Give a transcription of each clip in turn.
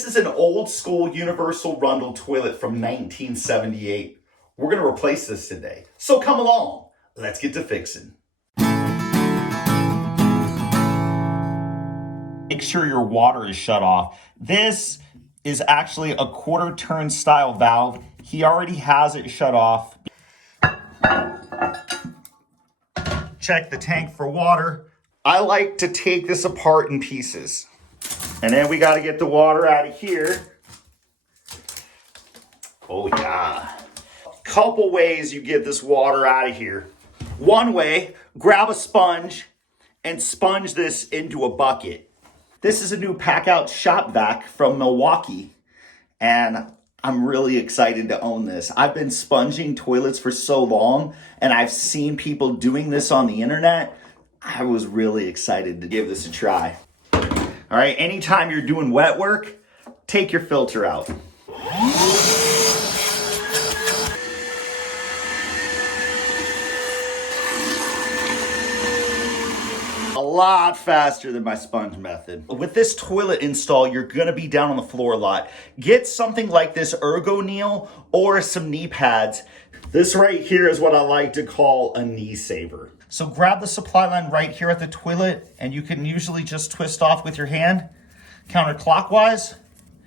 This is an old school universal Rundle toilet from 1978. We're going to replace this today. So come along, let's get to fixing. Make sure your water is shut off. This is actually a quarter turn style valve. He already has it shut off. Check the tank for water. I like to take this apart in pieces. And then we got to get the water out of here. Oh yeah. Couple ways you get this water out of here. One way, grab a sponge and sponge this into a bucket. This is a new pack out shop vac from Milwaukee, and I'm really excited to own this. I've been sponging toilets for so long, and I've seen people doing this on the internet. I was really excited to give this a try. All right, anytime you're doing wet work, take your filter out. A lot faster than my sponge method. With this toilet install, you're gonna be down on the floor a lot. Get something like this Ergo Kneel or some knee pads. This right here is what I like to call a knee saver. So grab the supply line right here at the toilet, and you can usually just twist off with your hand counterclockwise,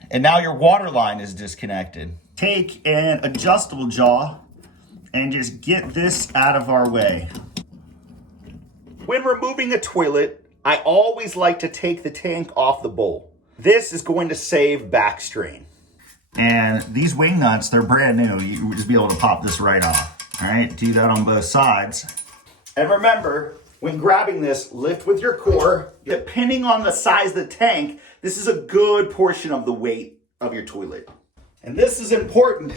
and now your water line is disconnected. Take an adjustable jaw and just get this out of our way. When removing a toilet, I always like to take the tank off the bowl. This is going to save back strain. And these wing nuts, they're brand new. You would just be able to pop this right off. All right, do that on both sides. And remember, when grabbing this, lift with your core. Depending on the size of the tank, this is a good portion of the weight of your toilet. And this is important,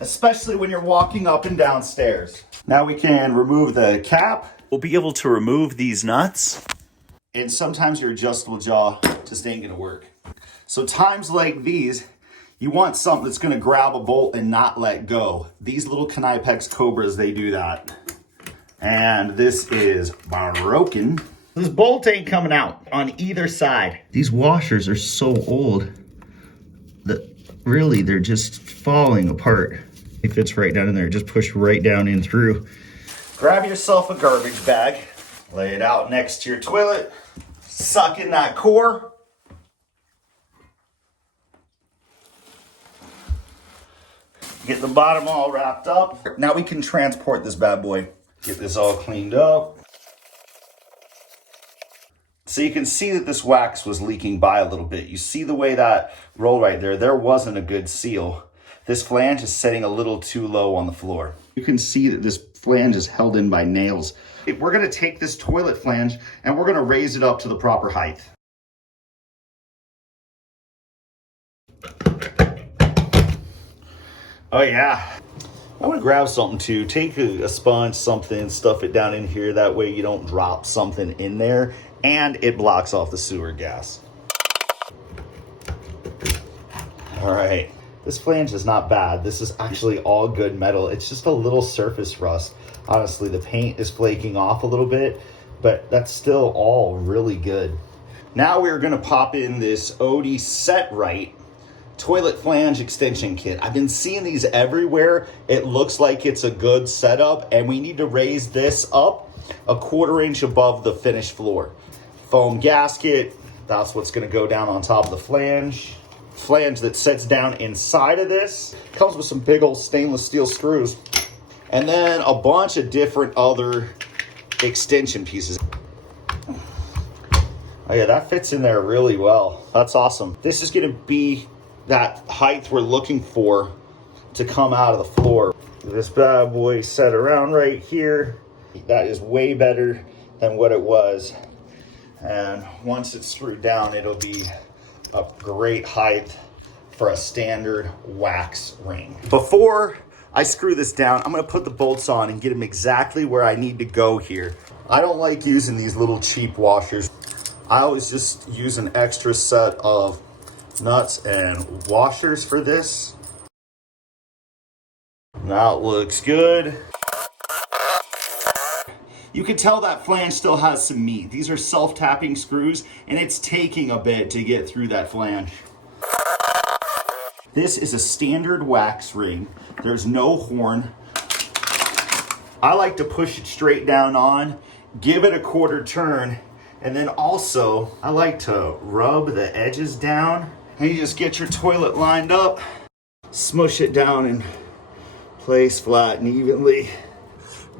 especially when you're walking up and down stairs. Now we can remove the cap. We'll be able to remove these nuts. And sometimes your adjustable jaw just ain't gonna work. So times like these, you want something that's gonna grab a bolt and not let go. These little Knipex Cobras, they do that. And this is broken. This bolt ain't coming out on either side. These washers are so old that really they're just falling apart. It fits right down in there, just push right down in through. Grab yourself a garbage bag, lay it out next to your toilet, suck in that core. Get the bottom all wrapped up. Now we can transport this bad boy. Get this all cleaned up. So you can see that this wax was leaking by a little bit. You see the way that rolled right there. There wasn't a good seal. This flange is setting a little too low on the floor. You can see that this flange is held in by nails. We're gonna take this toilet flange and we're gonna raise it up to the proper height. Oh yeah. I want to grab something too. Take a sponge, something, stuff it down in here. That way you don't drop something in there and it blocks off the sewer gas. All right, this flange is not bad. This is actually all good metal. It's just a little surface rust. Honestly, the paint is flaking off a little bit, but that's still all really good. Now we're gonna pop in this Odie Set Right toilet flange extension kit. I've been seeing these everywhere. It looks like it's a good setup, and we need to raise this up a 1/4 inch above the finished floor. Foam gasket, that's what's gonna go down on top of the flange. Flange that sets down inside of this. Comes with some big old stainless steel screws. And then a bunch of different other extension pieces. Oh yeah, that fits in there really well. That's awesome. This is gonna be that height we're looking for to come out of the floor. This bad boy set around right here. That is way better than what it was. And once it's screwed down, it'll be a great height for a standard wax ring. Before I screw this down, I'm gonna put the bolts on and get them exactly where I need to go here. I don't like using these little cheap washers. I always just use an extra set of nuts and washers for this. Now it looks good. You can tell that flange still has some meat. These are self-tapping screws, and it's taking a bit to get through that flange. This is a standard wax ring. There's no horn. I like to push it straight down on, give it a quarter turn, and then also I like to rub the edges down. And you just get your toilet lined up, smush it down in place flat and evenly.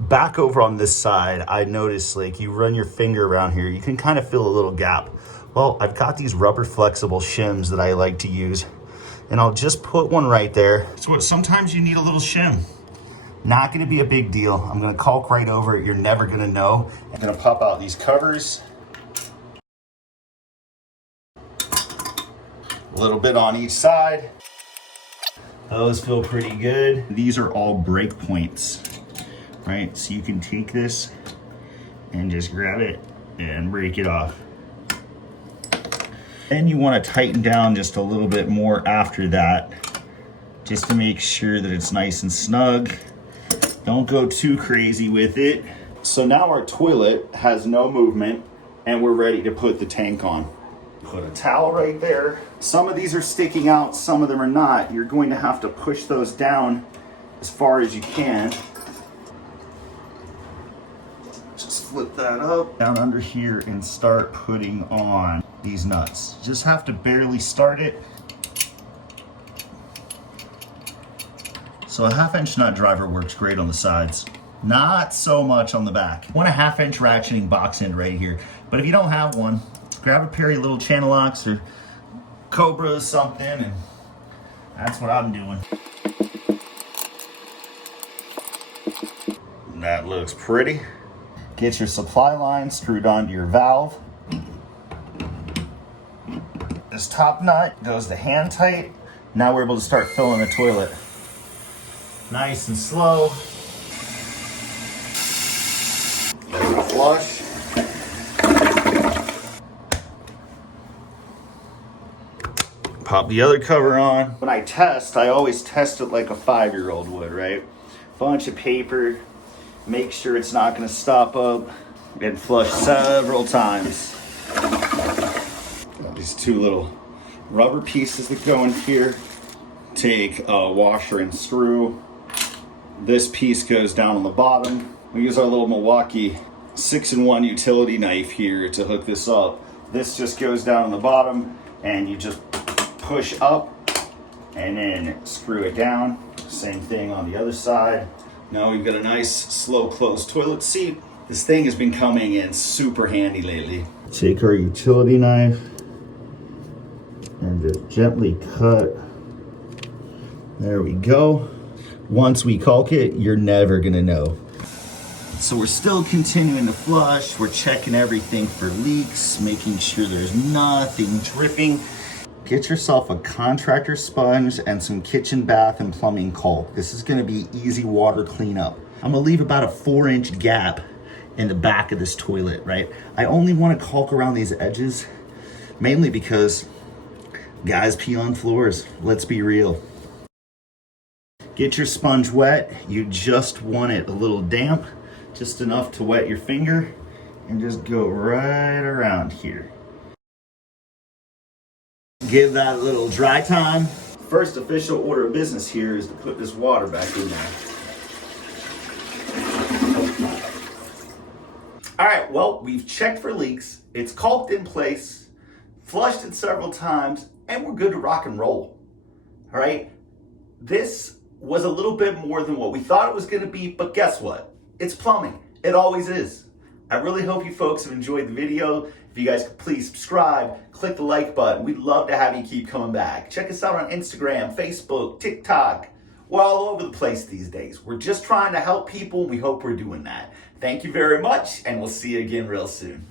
Back over on this side, I noticed like you run your finger around here, you can kind of feel a little gap. Well, I've got these rubber flexible shims that I like to use, and I'll just put one right there. So sometimes you need a little shim. Not gonna be a big deal. I'm gonna caulk right over it. You're never gonna know. I'm gonna pop out these covers. A little bit on each side. Those feel pretty good. These are all break points, right? So you can take this and just grab it and break it off. Then you wanna tighten down just a little bit more after that, just to make sure that it's nice and snug. Don't go too crazy with it. So now our toilet has no movement and we're ready to put the tank on. Put a towel right there. Some of these are sticking out, some of them are not. You're going to have to push those down as far as you can. Just flip that up, down under here, and start putting on these nuts. Just have to barely start it. So a 1/2-inch nut driver works great on the sides. Not so much on the back. 1.5-inch ratcheting box end right here. But if you don't have one, grab a pair of little channel locks or Cobras, something, and that's what I'm doing. That looks pretty. Get your supply line screwed onto your valve. This top nut goes to hand tight. Now we're able to start filling the toilet. Nice and slow. There's a flush. Pop the other cover on. When I test, I always test it like a 5-year-old would, right? Bunch of paper, make sure it's not gonna stop up, and flush several times. Got these two little rubber pieces that go in here. Take a washer and screw. This piece goes down on the bottom. We use our little Milwaukee 6-in-1 utility knife here to hook this up. This just goes down on the bottom and you just push up and then screw it down. Same thing on the other side. Now we've got a nice slow close toilet seat. This thing has been coming in super handy lately. Take our utility knife and just gently cut. There we go. Once we caulk it, you're never gonna know. So we're still continuing to flush. We're checking everything for leaks, making sure there's nothing dripping. Get yourself a contractor sponge and some kitchen, bath, and plumbing caulk. This is gonna be easy water cleanup. I'm gonna leave about a 4-inch gap in the back of this toilet, right? I only wanna caulk around these edges, mainly because guys pee on floors, let's be real. Get your sponge wet. You just want it a little damp, just enough to wet your finger, and just go right around here. Give that a little dry time. First official order of business here is to put this water back in there. All right, well, we've checked for leaks. It's caulked in place, flushed it several times, and we're good to rock and roll. All right, this was a little bit more than what we thought it was gonna be, but guess what? It's plumbing. It always is. I really hope you folks have enjoyed the video. If you guys could please subscribe, click the like button. We'd love to have you keep coming back. Check us out on Instagram, Facebook, TikTok. We're all over the place these days. We're just trying to help people. We hope we're doing that. Thank you very much, and we'll see you again real soon.